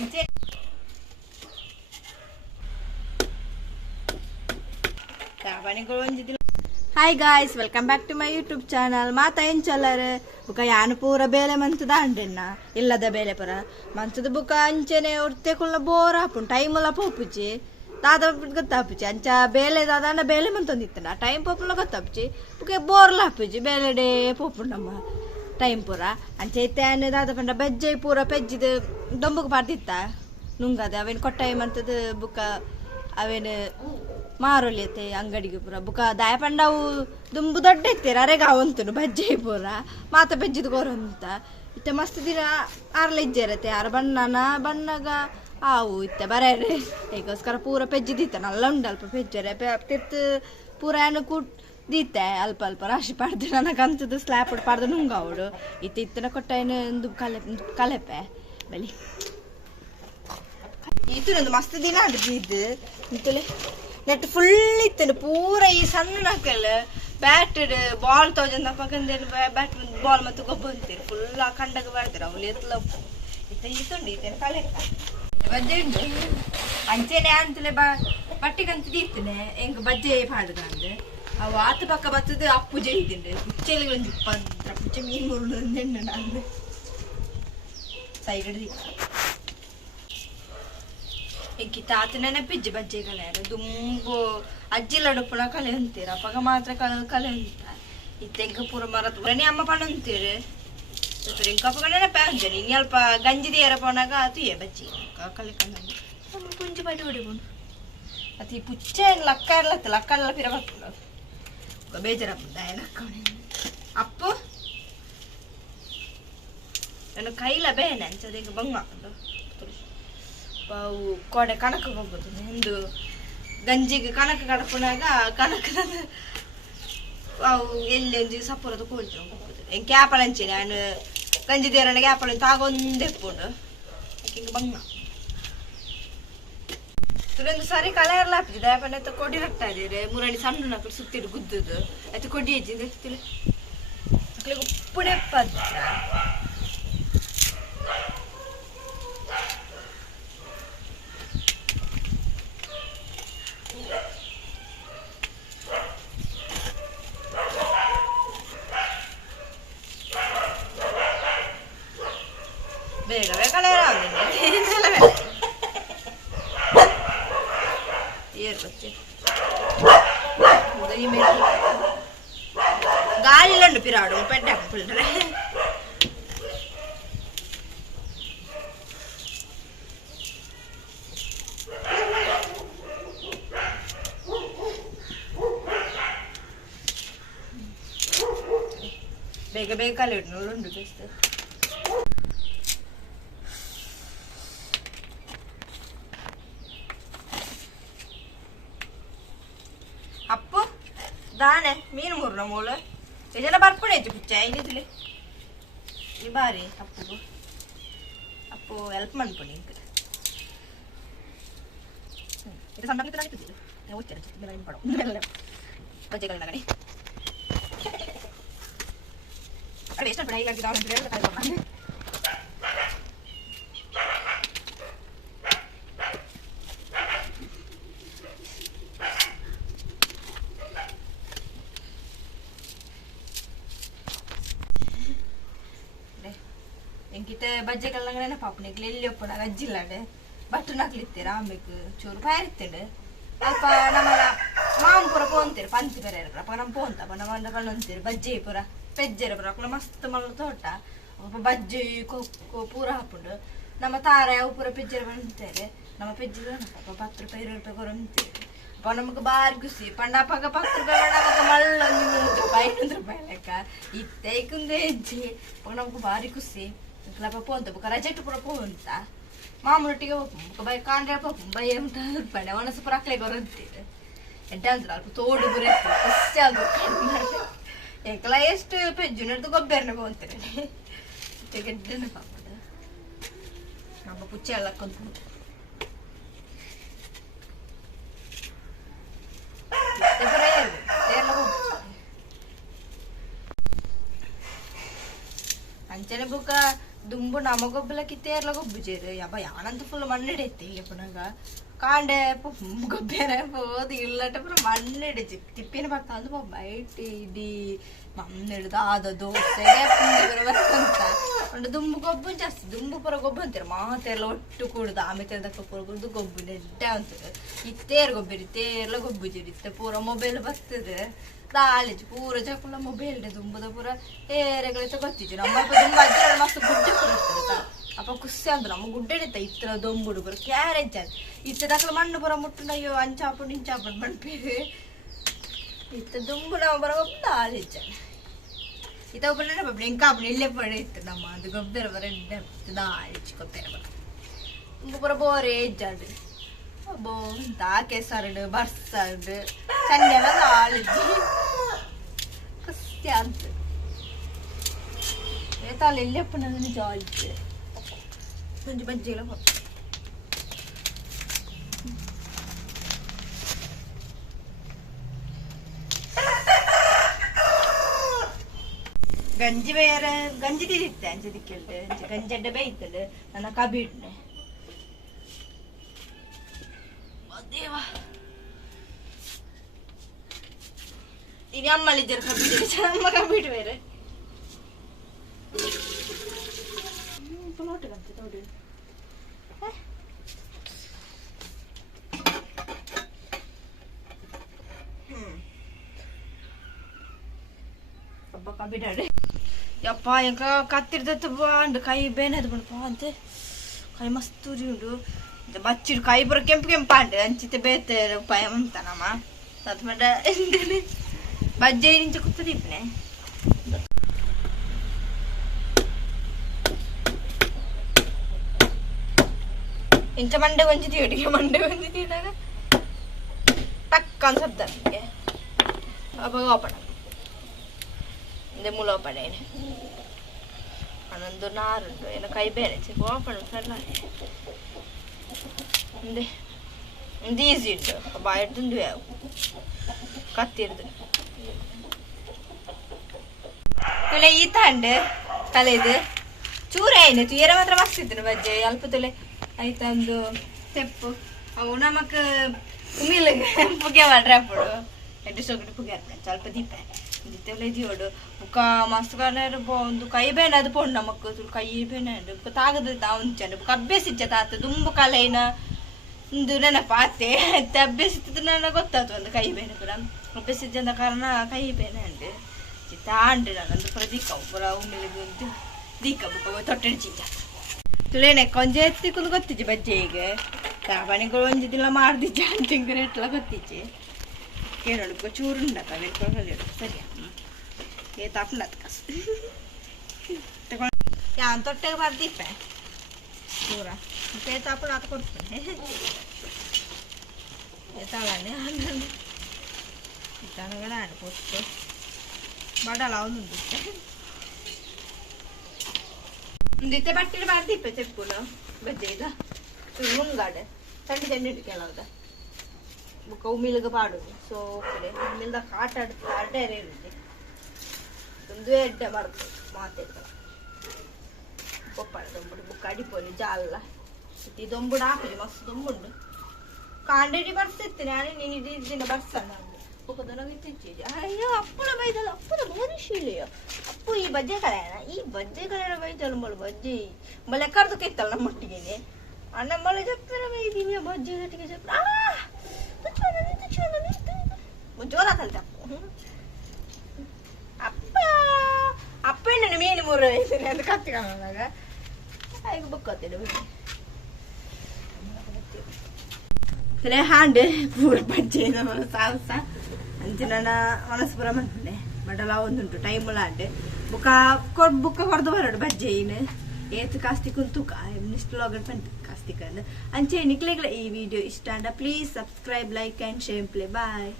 ಅಂಚೆ hi guys, welcome back to my YouTube channel. ಮಾತಾ ಏನ್ ಚಲ್ಲರ್ ಬುಕ ಯಾನು ಪೂರ ಬೇಲೆ ಮಂತದ ಅಂಡೆನ್ನ ಇಲ್ಲದ ಬೇಲೆ ಪುರ ಮಂತದ ಬುಕ ಅಂಚೆನೆ ಹೊರ್ತೆಕೊಳ್ಳ ಬೋರ್ ಹಾಪುಂಡು ಟೈಮ್ ಎಲ್ಲ ಪೋಪುಜಿ ದಾದ ಗೊತ್ತಾಪುಜಿ ಅಂಚ ಬೇಲೆ ದಾದ ಬೇಲೆ ಮಂತೊಂದಿತ್ತನ ಟೈಮ್ ಪೋಪುನ ಗೊತ್ತಾಪುಜಿ ಬುಕ ಬೋರ್ಲ ಹಾಪುಜಿ ಬೇಲೆ ಡೇ ಪೋಪುಂಡು ನಮ್ಮ ಟೈಮ್ ಪೂರ ಅಂಚೆ ಇತ್ತೆ ದಾದ ಪಂಡ ಬೆಜ್ಜೆ ಪೂರ ಪೆಜ್ಜಿದ ದೊಂಬುಗ ಪಾಡ್ದಿತ್ತ ನುಂಗದ ಅವೇನು ಕೊಟ್ಟಾಯಿ ಮಂತದ ಬುಕ ಅವೇನು ಮಾರೊಲಿಯತ್ತೆ ಅಂಗಡಿಗೆ ಪೂರ ಬುಕ ದಾಯ ಪಂಡವು ದುಂಬು ದೊಡ್ಡ ಇತ್ತೀರ ಅರೆಗ ಅವಂತನು ಬಜ್ಜೆ ಪೂರ ಮಾತ ಬೆಜ್ಜಿದ ಗೊರಂತ ಇತ್ತೆ ಮಸ್ತ್ ದಿನ ಆರ್ಲ ಇಜ್ಜೇರತ್ತೆ ಆರ ಬಣ್ಣಗ ಆವು ಇತ್ತೆ ಬರೇರೆ ಈಗೋಸ್ಕರ ಪೂರ ಪೆಜ್ಜಿದಿತ್ತ ನಲ್ಲ ಉಂಡು ಅಲ್ಪ ಪೆಜ್ಜರೆ ತಿರ್ತು ಪೂರ ಏನು ಕೂಟ್ ದೀತೆ ಅಲ್ಪ ಅಲ್ಪ ರಾಶಿ ಪಾಡ್ದು ನನಗಂತದ್ದು ಸ್ಲ್ಯಾಪ್ ಪಾಡ್ದು ನುಂಗವಡು ಇತ್ತಿನ ಕೊಟ್ಟ ಏನು ಒಂದು ಕಲೆಪೆ ಬಲಿ ಇದು ಒಂದು ಮಸ್ತ್ ದಿನ ಆಡಿದ್ದು ಇದು ನೆಟ್ ಫುಲ್ ಇತ್ತು ಪೂರ ಈ ಸಣ್ಣ ನಕಲ್ ಬ್ಯಾಟ್ ಬಾಲ್ ತೋಜಂದ ಪಕ್ಕಂದೇನು ಬ್ಯಾಟ್ ಬಾಲ್ ಮತ್ತು ಗೊಬ್ಬ ಅಂತೀರಿ ಫುಲ್ ಆ ಕಂಡಗ ಬಾಡ್ತಾರೆ ಅವಳು ಎತ್ತಲ ಇತ್ತುಂಡು ಇತ್ತೇನೆ ಕಲೆ ಬಜ್ಜೆ ಉಂಟು ಅಂಚೆನೆ ಅಂತಲೇ ಬಟ್ಟಿಗಂತ ದೀರ್ತನೆ ಹೆಂಗ ಬಜ್ಜೆ ಪಾಡುದ ಅಂದೆ ಅವು ಆತ ಪಕ್ಕ ಬರ್ತದೆ ಅಪ್ಪುಜೆ ಇದ್ದಿಂಡು ಕುಚ್ಚೆಲಿಗೆ ಒಂದು ಪಂತ್ರ ಪುಚ್ಚೆ ಮೀನು ಮುರುಳು ಅಂದೆಂಡು ನಾನು ಸೈಗಡ್ ಎಂಕಿ ತಾತ ನೆನಪಿಜ್ಜಿ ಬಜ್ಜೆ ಕಲೆ ದುಂಬು ಅಜ್ಜಿಲಡುಪುನ ಕಲೆ ಅಂತೀರ ಪಗ ಮಾತ್ರ ಕಲೆ ಅಂತ ಇತ್ತೆಂಕ ಪೂರ ಮರತ್ ಬರನೇ ಅಮ್ಮ ಪಣ ಅಂತೀರಿ ಎಂಕಪ್ಪ ನೆನಪೆ ಅಂಜನಿ ಇನ್ನು ಅಲ್ಪ ಗಂಜಿದಿಯರ ಪೋನಾಗ ತುಯ್ಯ ಬಜ್ಜಿ ಕಲೆ ಕಂಡು ನಮ್ಮ ಕುಂಜಿ ಬಟ್ಟಿ ಹೊಡಿಬೋದು ಅದು ಈ ಪುಚ್ಚ ಲಕ್ಕ ಇರ್ಲತ್ತ ಪಿರ ಬರ್ತದ ಬೇಜಾರಪ್ಪ ಲಕ್ಕ ಅಪ್ಪು ನನ್ನ ಕೈಲ ಬೇನೆ ಅನ್ಸದ ಈಗ ಬಂಗ್ ಹಾಕೊಂಡು ಅವು ಕೊಡೆ ಕಣಕ್ಕೆ ಹೋಗೋದು ಒಂದು ಗಂಜಿಗೆ ಕಣಕ ಕಡಪುನಾಗ ಕಣಕದ ಅವು ಎಲ್ಲಿ ಒಂದು ಸಪ್ಪುರದ ಕೊಳ್ತು ಹೋಗೋದು ಹೆಂಗೆ ಕ್ಯಾಪಲ್ ಹಂಚೇನೆ ನಾನು ಗಂಜಿ ದೇರನಿಗೆ ಆಪಲ್ ತಾಗೊಂದು ಎಪ್ಕೊಂಡು ಹಿಂಗೆ ಬಂಗ ಒಂದು ಸರಿ ಕಲೆ ಎಲ್ಲ ಹಾಕ್ತಿದ್ದೆ ಆಪಲ್ ಆಯ್ತು ಕೊಡಿ ಹಾಕ್ತಾ ಇದ್ದೀರಿ ಮೂರಡಿ ಸಣ್ಣ ನಕಲು ಸುತ್ತಿರು ಗುದ್ದದು ಆಯ್ತು ಕೊಡಿ ಹೆಜ್ಜಿಂದ ಎತ್ತಿಲ್ಲ ಮಕ್ಳಿಗೆ ಉಪ್ಪುಡೆ ಪದ ಬೇಗ ಬೇಗ గాలిలో పిరాడు పెట్టాకుంటారే ಬೇಗ ಬೇಗ ಕಲಿಟ್ಟು ನೋಡು ಬೆಸ್ಟ್ ಅಪ್ಪು ದಾನೆ ಮೀನು ಮುರ್ನ ಮೂಳು ಇದೆಲ್ಲ ಬರ್ಪಣೆ ಹೆಚ್ಚು ಪುಚ್ಚ ಏನಿದ್ಲಿ ಈ ಬಾರಿ ಅಪ್ಪು ಹೆಲ್ಪ್ ಮಾಡ್ಕೊಡಿ ಇದು ಸಣ್ಣ ಆಗ್ತಿದ್ದಿಲ್ಲ ಓದ್ತಾರೆ ಪಡೋ ಬಜ್ಜೆಗಳನ್ನ ಕಡೆ ಅಡೆ ಎಷ್ಟು ಪಡ ಹೀಗಾಗಿ ಎಂಕಿತ ಬಜ್ಜೆಗಳನ್ನ ಪಾಪನಿಗೆ ಎಲ್ಲಿ ಒಪ್ಪಣ ಅಜ್ಜಿಲ್ಲಾಡೆ ಬಟ್ಟು ನಕ್ಲಿತ್ತೀರ ಆಮೇಲೆ ಚೂರು ಪಾಯಿರ್ತೇನೆ ಅಲ್ಪ ನಮ್ಮ ಮಾಮ ಪುರ ಪೋಂತೀರಿ ಪಂತಿ ಬೇರೆ ಅಪ್ಪ ನಮ್ಮ ಪೋಂತಪ್ಪ ನಮ್ಮ ಕಣ್ಣೊಂತೀರಿ ಬಜ್ಜೆ ಪುರ ಪೆಜ್ಜೆರ ಪುರ ಅಪ್ಪ ಮಸ್ತ್ ಮಲ್ಲ ತೋಟ ಅಪ್ಪ ಬಜ್ಜಿ ಕೊಕ್ಕೋ ಪೂರ ಹಾಕೊಂಡು ನಮ್ಮ ತಾರೆ ಅವು ಪೂರ ಪೆಜ್ಜೆರ ಬಂತಾರೆ ನಮ್ಮ ಪೆಜ್ಜೆ ಅಪ್ಪ 10 ರೂಪಾಯಿ 20 ರೂಪಾಯಿ ಕೊರಂತೀರಿ ಅಪ್ಪ ನಮಗೆ ಬಾರಿ ಖುಷಿ ಪಂಡ ಪಗ 10 ರೂಪಾಯಿ ನಮಗೆ ಮಳ್ಳ 100 ರೂಪಾಯಿ 500 ರೂಪಾಯಿ ಲೆಕ್ಕ ಇತ್ತೈಕುಂದೆ ಹೆಜ್ಜೆ ಅಪ್ಪ ನಮಗೆ ಬಾರಿ ಖುಷಿ ಪೋಂತ ಬುಕ್ಕ ರಜೆಟ್ಟು ಪುರ ಪೋಂತ ಮಾಮೂಲೊಟ್ಟಿಗೆ ಹೋಗ್ಬೇಕು ಬೈ ಕಾಂಡ್ರೆ ಹೋಗ್ಬೇಕು ಬೈ ರೂಪಾಯಿ ಒಣಸು ಪುರ ಹಾಕ್ಲಿಕ್ಕೆ ಬರಂತೀರಿ ಎಂಟ ಅಂದ್ರೆ ಅಲ್ಪ ತೋಡು ಗುರಿ ಖುಷಿ ಅದು ಏಕಲ ಎಷ್ಟು ಪೆಜ್ಜು ನಡೆದು ಗೊಬ್ಬರನ ಹೋಗ್ತೀರಿ ಗೆಡ್ಡನ ಪಾಪದ ನಮ್ಮ ಪುಚ್ಚ ಎಲ್ಲಕ್ಕೊಂತ ಅಂಚನೆ ಬುಕ್ಕ ದುಂಬು ದುಂಬು ನಮ್ಮ ಗೊಬ್ಬಲಕ್ಕೆ ತೇರ್ಲ ಗೊಬ್ಬು ಚೇರು ಯಬ್ಬ ಯಾನಂತ ಫುಲ್ ಮಣ್ಣಿಡೈತೆ ಇಲ್ಲಿ ಪುನಗ ಕಾಂಡೆ ಗೊಬ್ಬರ ಹೋದ್ ಇಲ್ಲಟ ಪುರ ಮಣ್ಣಿಡಿச்சு ತಿಪ್ಪಿನ ಪಕ್ಕ ಅಂದು ಬೈಟ್ ಇಡೀ ಮಣ್ಣಿಡ್ದು ಆದ ದೋಸೆ ಬರ್ತಂತ ಒಂದು ದುಂಬು ಗೊಬ್ಬು ಜಾಸ್ತಿ ದುಂಬು ಪುರ ಗೊಬ್ಬು ಅಂತಾರೆ ಮಾತೆಲ್ಲ ಒಟ್ಟು ಕೂಡುದು ಆಮೆ ತೆರ್ದಕ್ಕ ಪೂರ ಕುಡ್ದು ಗೊಬ್ಬು ನೆಡ್ಡೆ ಅಂತದೆ ಇತ್ತೇರ್ ಗೊಬ್ಬರಿ ತೇರ್ಲ ಗೊಬ್ಬು ಜಿಡಿತ್ತೆ ಪೂರ ಮೊಬೈಲ್ ಬರ್ತದೆ ದಾಳಿಜಿ ಪೂರ ಜಕುಲ ಮೊಬೈಲ್ ದುಂಬುದ ಪೂರ ಏರೆಗಳಿತ ಗೊತ್ತಿತ್ತು ನಮ್ಮ ದುಂಬು ಅಜ್ಜ ಮಸ್ತ್ ಗುಡ್ಡೆ ಪೂರ ಅಪ್ಪ ಖುಷಿ ಅಂದ್ರು ನಮ್ಮ ಗುಡ್ಡೆ ಹಿಡಿತ ಇತ್ರ ದೊಂಬುಡು ಬರ ಕ್ಯಾರೇಜ್ ಅದು ಇತ್ತ ದಕ್ಕಲ ಮಣ್ಣು ಬರ ಮುಟ್ಟು ಅಯ್ಯೋ ಅಂಚಾಪುಡು ಇಂಚಾಪುಡು ಮಣ್ಪೇರು ಇತ್ತ ದುಂಬು ನಾವು ಬರ ಒಬ್ಬ ದಾಳಿಜ ಇತ್ತ ಒಬ್ಬ ಬ್ಲಿಂಕಾಪುಡು ಇಲ್ಲೇ ಪಡೆ ಇತ್ತು ನಮ್ಮ ಅದು ಗೊಬ್ಬರ ಬರ ದಾಳಿಜಿ ಗೊತ್ತೇನೆ ಬರ ದುಂಬು ಬರ ಬೋರೆ ಎಜ್ಜಾಡು ಬೋ ಕೆಸರಡು ಬರ್ಸಡು ಸನ್ನೆಲ್ಲ ದಾಳಿಜಿ ಖುಷಿ ಅಂತ ಏತಾಲ ಇಲ್ಲೆಪ್ಪ ನನ್ನ ಜಾಲಿಜಿ கொஞ்சம் பஜ்ஜில போ ಗಂಜಿ ಬೇರೆ ಗಂಜಿ ತಿರಿತ್ತೆ ಅಂಜದಿಕ್ಕೆಲ್ದೆ ಗಂಜಿ ಅಡ್ಡ ಬೇಯ್ತದೆ ನನ್ನ ಕಬಿಡ್ನೆ ದೇವ ಇನಿ ಅಮ್ಮಳಿದ್ದಾರೆ ಕಬಿಡಿಗೆ ಅಮ್ಮ ಕಬಿಡ್ ಬೇರೆ ಪುನೋಟಗಂತೆ ನೋಡಿ ಹಬ್ಬ ಕಬಿಡಾಡೆ ಯಪ್ಪ ಎಂಕ ಕತ್ತಿರ್ದತ್ತು ಬಾಂಡು ಕೈ ಬೇನದು ಬಂದು ಅಂತೆ ಕೈ ಮಸ್ತ್ ಉರಿ ಉಂಡು ಬಚ್ಚಿಡು ಕೈ ಬರೋ ಕೆಂಪು ಕೆಂಪಾಂಡು ಅಂಚಿತೆ ಬೇತೆ ಉಪಾಯ ಅಂತಾನಮ್ಮ ಅದು ಮಾಡ ಬಜ್ಜೆ ನಿಂಚ ಕೂತದಿಪ್ಪನೆ ಇಂಚ ಮಂಡೆ ಗೊಂಜಿತೀವಿ ಒಟ್ಟಿಗೆ ಮಂಡೆ ಗೊಂಜಿತೀನಾಗ ಟಕ್ ಅನ್ಸತ್ತ ನಮಗೆ ಅವಾಗ ಓಪಣ ಇಂದೆ ಮೂಲ ಓಪಣ ಏನು ಅನ್ನೊಂದು ನಾರುಂಡು ಏನೋ ಕೈ ಬೇರೆ ಚಿಕ್ಕ ಓಪಣ ಸಣ್ಣ ಇಂದೆ ಇಂದು ಈಸಿ ಉಂಟು ಬಾಯಿಡ್ದು ಯಾವು ಕತ್ತಿರ್ದು ತುಲೆ ಈ ತಂಡು ತಲೆದು ಚೂರ ಏನು ತುಯರ ಮಾತ್ರ ಮಸ್ತಿದ್ರು ಬಜ್ಜೆ ಅಲ್ಪ ತುಲೆ ಆಯ್ತಾ ಒಂದು ತೆಪ್ಪು ಅವು ನಮಕ್ ಉಮಿಲಿಗೆ ಪುಗೆ ಮಾಡ್ರೆ ಅಪ್ಪಡು ಎಡ್ಡು ಸೊಗಡು ಪುಗೆ ಹಾಕ ಸ್ವಲ್ಪ ದೀಪ ದಿತ್ತಲೆ ಜೀವಡು ಬುಕ್ಕ ಮಸ್ತ್ ಕಾಲ ಒಂದು ಕೈ ಬೇನೆ ಅದು ಪೋಂಡು ನಮಕ್ ಕೈ ಬೇನೆ ತಾಗದ ಒಂಚಂಡು ಬುಕ್ಕ ಅಭ್ಯಾಸಿಚ್ಚ ತಾತ ದುಂಬು ಕಲೆನ ಒಂದು ನೆನಪ ಆತೆ ಅಭ್ಯಾಸಿದ್ದು ನನಗೆ ಗೊತ್ತಾಯ್ತು ಒಂದು ಕೈ ಬೇನೆ ಪುರ ಅಭ್ಯಾಸಿದ್ದ ಕಾರಣ ಕೈ ಬೇನೆ ಅಂಡು ಚಿತ್ತ ಅಂಡು ನಾನೊಂದು ಪುರ ದೀಕ ಪುರ ಉಮಿಲಿಗೆ ಒಂದು ದೀಕ ಬುಕ್ಕ ತೊಟ್ಟೆ ಚೀಚ ತುಳೇನೆ ಕೊಂಚ ಎತ್ತಿಕೊಂಡು ಗೊತ್ತಿಚ್ಚಿ ಬಜ್ಜೆ ಈಗ ಕಾಬಾಣಿಗಳು ಒಂದಿಲ್ಲ ಮಾಡ್ದಿಚ್ಚ ಅಂತಿಂಗ್ ರೇಟ್ಲ ಗೊತ್ತಿಚ್ಚಿ ಕೇಳೋಳು ಚೂರು ಉಂಡಕ್ಕ ವೇಳ್ಕೊಳ್ಳಿ ಸರಿಯಾ ತಪ್ಪು ಕಸ ಯಾನ್ ತೊಟ್ಟೆಗೆ ಬರ್ದಿಪ್ಪೆ ಚೂರ ತಪ್ಪು ಅದು ಕೊಡ್ತೇನೆ ತಳನೆ ತನಗಡೆ ಕೊಟ್ಟು ಬಡಲ ಒಂದು ಒಂದಿತ್ತೆ ಬಟ್ಟೆ ಬರ್ದಿಪ್ಪೆ ಚೆಪ್ಪುಲು ಬಜ್ಜೆಗ ಮುಂಗಾಡೆ ಚಂಡಿ ಚಂಡಿ ಕೆಲವದ ಬುಕ್ಕ ಉಮಿಲ್ಗ ಪಾಡುದು ಸೊ ಉಮಿಲ್ದ ಕಾಟ ಅಡ್ಡೇರೆ ಇರುತ್ತೆ ಒಂದು ಎಡ್ಡೆ ಬರ್ತದೆ ಮಾತೆಲ್ಲ ಕೊಪ್ಪಳ ದೊಂಬುಡು ಬುಕ್ಕ ಅಡಿಪೋಲಿ ಜಾಲ ಈ ದೊಂಬುಡು ಹಾಕಲಿ ಮಸ್ತ್ ದೊಂಬುಂಡು ಕಾಂಡೇಡಿ ಬರ್ತಿತ್ತು ನಾನು ನೀನು ದಿನ ಬರ್ಸಣ್ಣ ಬುಕ್ಕದೊಳಗೆ ಇತ್ತೀಚೆಗೆ ಅಯ್ಯೋ ಅಪ್ಪನ ಬೈದಲ್ಲ ಅಪ್ಪನ ಬೋರಿಶೀಲಿಯೋ ಅಪ್ಪು ಈ ಬಜ್ಜೆ ಕಲೆಯಣ ಈ ಬಜ್ಜೆ ಕಲೆಯ ಬೈದಲ್ಲ ಮಳು ಬಜ್ಜಿ ಮಳೆ ಕರ್ದಕ್ಕೆ ಇತ್ತಲ್ಲ ನಮ್ಮೊಟ್ಟಿಗೆ ಅಣ್ಣ ಮಳೆ ಚಪ್ಪರ ಬೈದೀವಿ ಬಜ್ಜಿ ಜೊತೆಗೆ ಚಪ್ಪರ ಜೋರ ಕಲ್ತ ಅಪ್ಪ ಅಪ್ಪ ನನ್ನ ಮೀನು ಮೂರು ಅಂತ ಕತ್ತಿಕೊಂಡಾಗ ಈಗ ಬುಕ್ಕತ್ತಿಲ್ಲ ತಲೆ ಹಾಂಡೆ ಪೂರ ಬಜ್ಜೆ ಸಾಲ್ಸ ಅಂಚಿನ ಮನಸ್ಸು ಪೂರ ಬಂದೆ ಬಡಲ ಒಂದುಂಟು ಟೈಮುಲ ಆಂಡೆ ಬುಕ್ಕ ಹೊರದು ಬರೋಡು ಬಜ್ಜೆ ಇನ್ನು ಏತು ಕಾಸ್ತಿ ಕುಂತುಕ ನಿಷ್ಠಲೋಗಡ್ ಬಂತು ಕಾಸ್ತಿಕ ಅಂಚೆ ನಿಕ್ಲೆಗಳ ಈ ವಿಡಿಯೋ ಇಷ್ಟ ಅಂಡ please subscribe like and share ಪ್ಲೇ ಬಾಯ್.